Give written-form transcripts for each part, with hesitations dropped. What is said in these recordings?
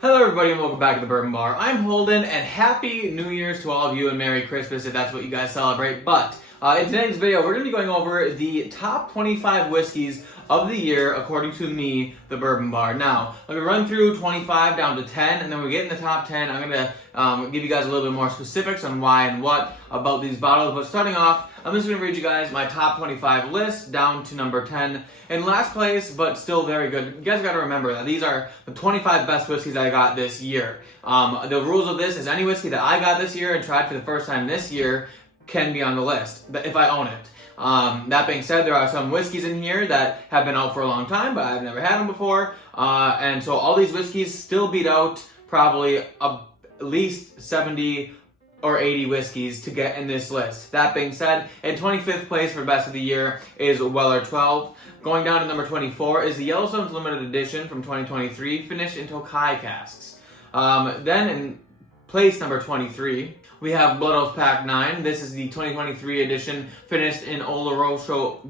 Hello everybody and welcome back to the Bourbon Bar. I'm Holden and Happy New Year's to all of you and Merry Christmas if that's what you guys celebrate. But in today's video we're going to be going over the top 25 whiskeys of the year according to me, the Bourbon Bar. Now, let me run through 25 down to 10 and then we get in the top 10. I'm going to give you guys a little bit more specifics on why and what about these bottles. But starting off, I'm just going to read you guys my top 25 list down to number 10. In last place, but still very good. You guys got to remember that these are the 25 best whiskeys I got this year. The rules of this is any whiskey that I got this year and tried for the first time this year can be on the list, if I own it. That being said, there are some whiskeys in here that have been out for a long time, but I've never had them before. And so all these whiskeys still beat out probably at least 70 or 80 whiskeys to get in this list. That being said, in 25th place for best of the year is Weller 12. Going down to number 24 is the Yellowstone's limited edition from 2023, finished in Tokai casks. Then in place number 23, we have Blood Oath Pack 9. This is the 2023 edition, finished in Oloroso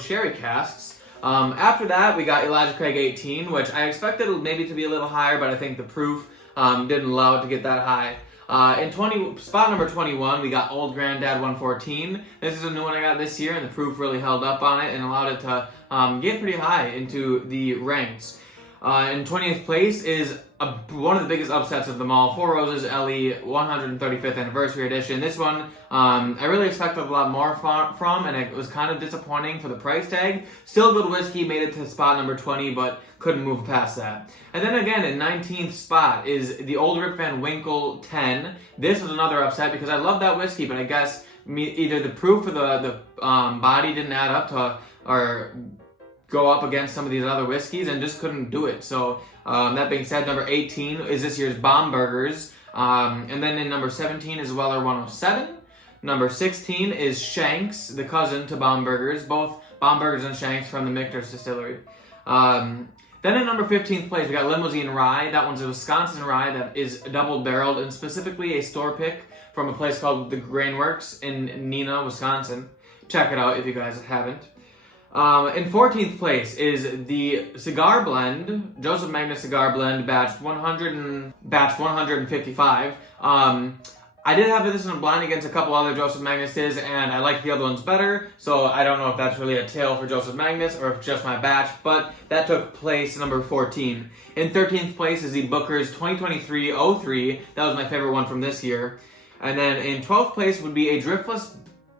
sherry casks. After that, we got Elijah Craig 18, which I expected maybe to be a little higher, but I think the proof didn't allow it to get that high. In spot number 21, we got Old Granddad 114. This is a new one I got this year, and the proof really held up on it and allowed it to get pretty high into the ranks. In 20th place is one of the biggest upsets of them all, Four Roses LE 135th Anniversary Edition. This one, I really expected a lot more from, and it was kind of disappointing for the price tag. Still good whiskey, made it to spot number 20, but couldn't move past that. And then again, in 19th spot is the Old Rip Van Winkle 10. This was another upset because I love that whiskey, but I guess either the proof or the body didn't add up to, or go up against some of these other whiskeys and just couldn't do it. So that being said, number 18 is this year's Bomburgers. And then in number 17 is Weller 107. Number 16 is Shanks, the cousin to Bomburgers, both Bomburgers and Shanks from the Michter's distillery. Then in number 15th place, we got Limousine Rye. That one's a Wisconsin rye that is double-barreled and specifically a store pick from a place called The Grainworks in Neenah, Wisconsin. Check it out if you guys haven't. In 14th place is the cigar blend, Joseph Magnus Cigar Blend, batch 155. I did have this in a blind against a couple other Joseph Magnuses, and I like the other ones better, so I don't know if that's really a tale for Joseph Magnus or if it's just my batch, but that took place number 14. In 13th place is the Booker's 2023-03. That was my favorite one from this year. And then in 12th place would be a Driftless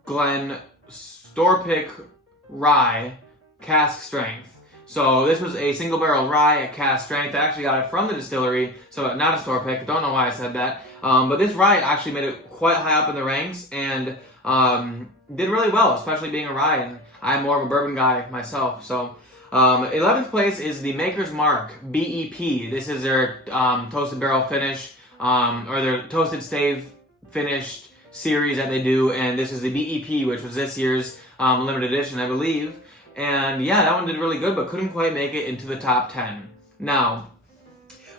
Glen Store Pick Rye, cask strength. So this was a single barrel rye at cask strength. I actually got it from the distillery, so not a store pick. Don't know why I said that. But this rye actually made it quite high up in the ranks and did really well, especially being a rye. And I'm more of a bourbon guy myself. So 11th place is the Maker's Mark BEP. This is their toasted barrel finish or their toasted stave finished series that they do. And this is the BEP, which was this year's limited edition, I believe. And yeah, that one did really good, but couldn't quite make it into the top 10. Now,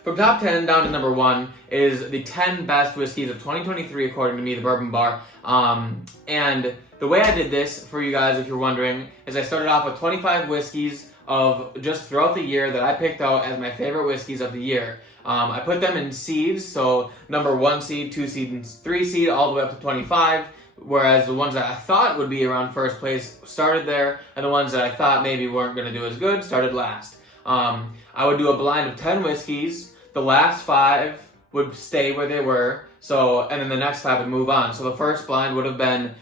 from top 10 down to number 1 is the 10 best whiskeys of 2023, according to me, the Bourbon Bar. And the way I did this, for you guys, if you're wondering, is I started off with 25 whiskeys of just throughout the year that I picked out as my favorite whiskeys of the year. I put them in seeds, so number 1 seed, 2 seed, and 3 seed, all the way up to 25. Whereas the ones that I thought would be around first place started there, and the ones that I thought maybe weren't going to do as good started last. I would do a blind of 10 whiskeys. The last 5 would stay where they were, and then the next 5 would move on. So the first blind would have been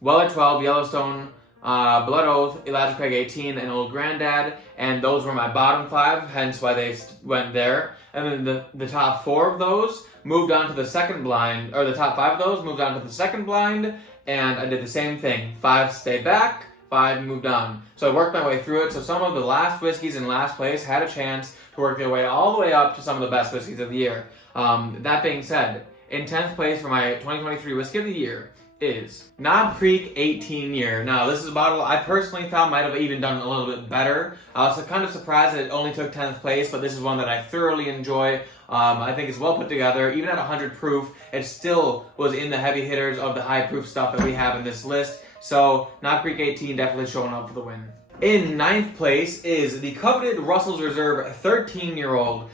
Weller 12, Yellowstone, Blood Oath, Elijah Craig 18, and Old Granddad, and those were my bottom 5, hence why they went there. And then the top 4 of those moved on to the second blind, or the top 5 of those moved on to the second blind, and I did the same thing. 5 stayed back, 5 moved on. So I worked my way through it, so some of the last whiskeys in last place had a chance to work their way all the way up to some of the best whiskeys of the year. That being said, in 10th place for my 2023 Whiskey of the Year is Knob Creek 18 Year. Now, this is a bottle I personally thought might have even done a little bit better. I was kind of surprised that it only took 10th place, but this is one that I thoroughly enjoy. I think it's well put together. Even at 100 proof, it still was in the heavy hitters of the high proof stuff that we have in this list. So, Knob Creek 18 definitely showing up for the win. In ninth place is the coveted Russell's Reserve 13-year-old.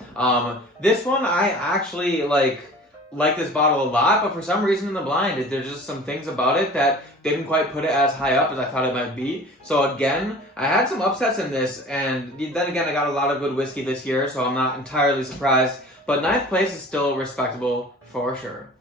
This one I actually like this bottle a lot, but for some reason in the blind, there's just some things about it that didn't quite put it as high up as I thought it might be. So again, I had some upsets in this, and then again, I got a lot of good whiskey this year, so I'm not entirely surprised. But ninth place is still respectable for sure.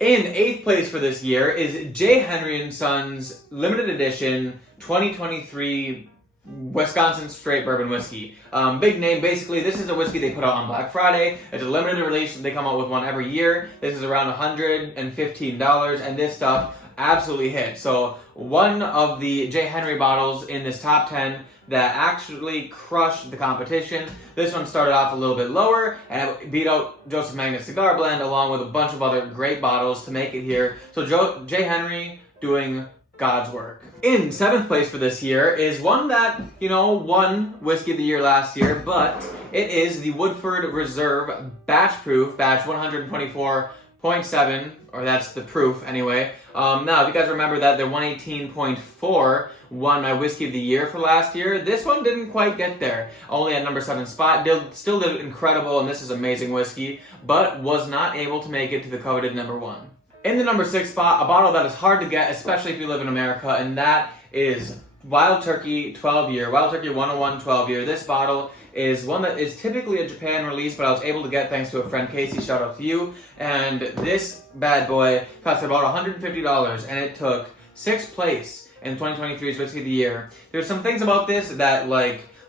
In eighth place for this year is J. Henry & Sons Limited Edition 2023 Wisconsin Straight Bourbon Whiskey. Big name. Basically, this is a whiskey they put out on Black Friday. It's a limited release. They come out with one every year. This is around $115, and this stuff absolutely hit. So one of the J. Henry bottles in this top 10 that actually crushed the competition. This one started off a little bit lower and it beat out Joseph Magnus Cigar Blend along with a bunch of other great bottles to make it here. So J. Henry doing God's work. In seventh place for this year is one that, won Whiskey of the Year last year, but it is the Woodford Reserve Batch Proof, batch 124.7, or that's the proof anyway. Now, if you guys remember that the 118.4 won my Whiskey of the Year for last year, this one didn't quite get there. Only at number 7 spot. Still did incredible, and this is amazing whiskey, but was not able to make it to the coveted number 1. In the number 6 spot, a bottle that is hard to get, especially if you live in America, and that is Wild Turkey 12-year. Wild Turkey 101 12-year. This bottle is one that is typically a Japan release, but I was able to get thanks to a friend, Casey, shout out to you. And this bad boy cost about $150, and it took 6th place in 2023's Whiskey of the Year. There's some things about this that,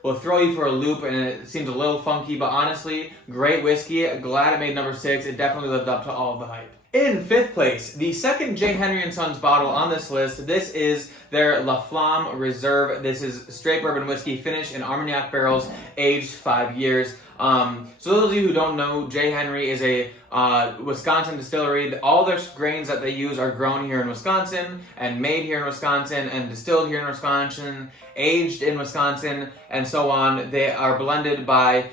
will throw you for a loop, and it seems a little funky, but honestly, great whiskey. Glad it made number 6. It definitely lived up to all of the hype. In 5th place, the second J. Henry & Sons bottle on this list, this is their Laflam Reserve. This is straight bourbon whiskey finished in Armagnac barrels, aged 5 years. So those of you who don't know, J. Henry is a Wisconsin distillery. All their grains that they use are grown here in Wisconsin and made here in Wisconsin and distilled here in Wisconsin, aged in Wisconsin, and so on. They are blended by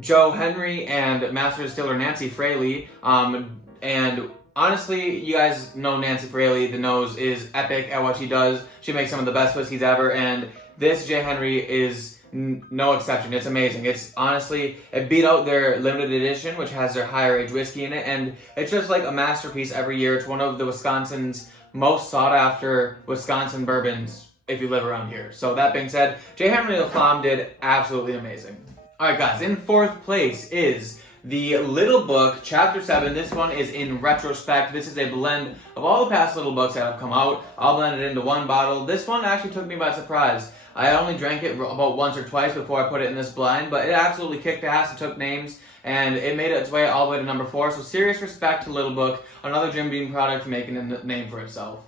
Joe Henry and master distiller Nancy Fraley. And honestly, you guys know Nancy Fraley. The nose is epic at what she does. She makes some of the best whiskeys ever, and this J. Henry is no exception. It's amazing. It's honestly, it beat out their limited edition, which has their higher age whiskey in it, and it's just like a masterpiece every year. It's one of the Wisconsin's most sought after Wisconsin bourbons if you live around here. So that being said, J. Henry Laflam did absolutely amazing. Alright guys, in 4th place is the Little Book, Chapter 7. This one is in retrospect. This is a blend of all the past Little Books that have come out. I'll blend it into one bottle. This one actually took me by surprise. I only drank it about once or twice before I put it in this blind, but it absolutely kicked ass. It took names, and it made its way all the way to number 4. So serious respect to Little Book, another Jim Beam product making a name for itself.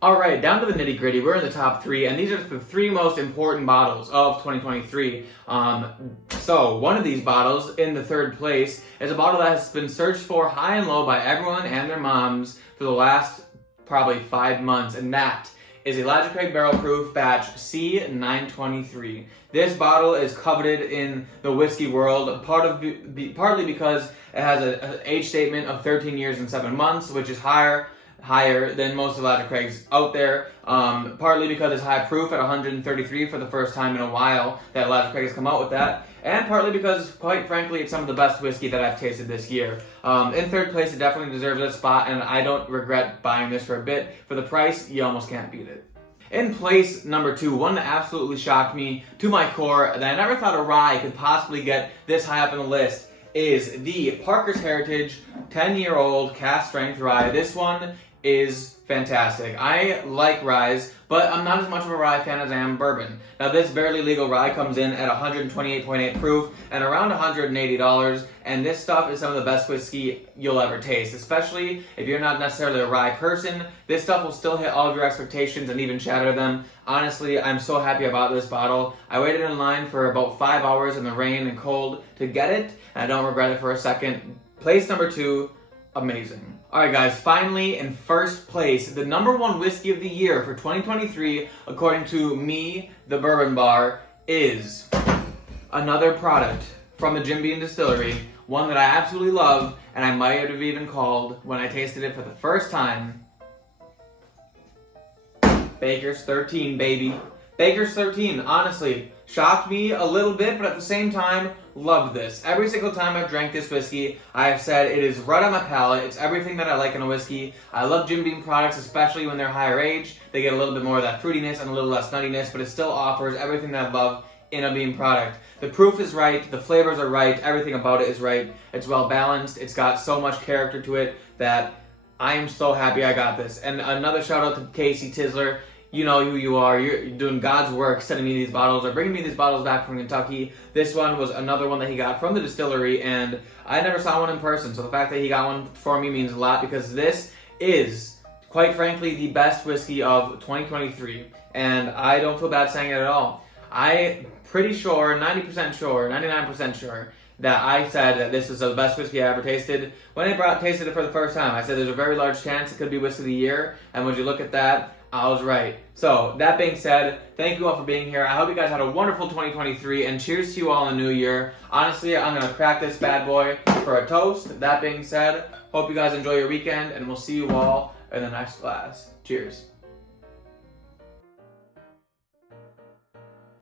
Alright, down to the nitty gritty. We're in the top 3, and these are the 3 most important bottles of 2023. So, one of these bottles, in the 3rd place, is a bottle that has been searched for high and low by everyone and their moms for the last probably 5 months, and that is Elijah Craig Barrel Proof Batch C923. This bottle is coveted in the whiskey world, partly because it has an age statement of 13 years and 7 months, which is higher than most Elijah Craig's out there, partly because it's high proof at 133 for the first time in a while that Elijah Craig has come out with that, and partly because, quite frankly, it's some of the best whiskey that I've tasted this year. In 3rd place, it definitely deserves a spot, and I don't regret buying this for a bit. For the price, you almost can't beat it. In place number 2, one that absolutely shocked me to my core, that I never thought a rye could possibly get this high up in the list, is the Parker's Heritage 10-year-old cast strength rye. This one is fantastic. I like ryes, but I'm not as much of a rye fan as I am bourbon. Now, this barely legal rye comes in at 128.8 proof and around $180, and this stuff is some of the best whiskey you'll ever taste, especially if you're not necessarily a rye person. This stuff will still hit all of your expectations and even shatter them. Honestly, I'm so happy about this bottle. I waited in line for about 5 hours in the rain and cold to get it, and I don't regret it for a second. Place number 2, amazing. Alright guys, finally in 1st place, the number 1 whiskey of the year for 2023, according to me, the Bourbon Bar, is another product from the Jim Beam Distillery, one that I absolutely love, and I might have even called, when I tasted it for the first time, Baker's 13, baby. Baker's 13, honestly, shocked me a little bit, but at the same time, loved this. Every single time I've drank this whiskey, I have said it is right on my palate. It's everything that I like in a whiskey. I love Jim Beam products, especially when they're higher age. They get a little bit more of that fruitiness and a little less nuttiness, but it still offers everything that I love in a Beam product. The proof is right, the flavors are right, everything about it is right. It's well balanced, it's got so much character to it that I am so happy I got this. And another shout out to Casey Tisler. You know who you are. You're doing God's work sending me these bottles or bringing me these bottles back from Kentucky. This one was another one that he got from the distillery, and I never saw one in person. So the fact that he got one for me means a lot, because this is, quite frankly, the best whiskey of 2023. And I don't feel bad saying it at all. I'm pretty sure, 90% sure, 99% sure, that I said that this is the best whiskey I ever tasted. When I tasted it for the first time, I said there's a very large chance it could be whiskey of the year. And when you look at that, I was right. So, that being said, thank you all for being here. I hope you guys had a wonderful 2023, and cheers to you all in the new year. Honestly, I'm going to crack this bad boy for a toast. That being said, hope you guys enjoy your weekend, and we'll see you all in the next class. Cheers.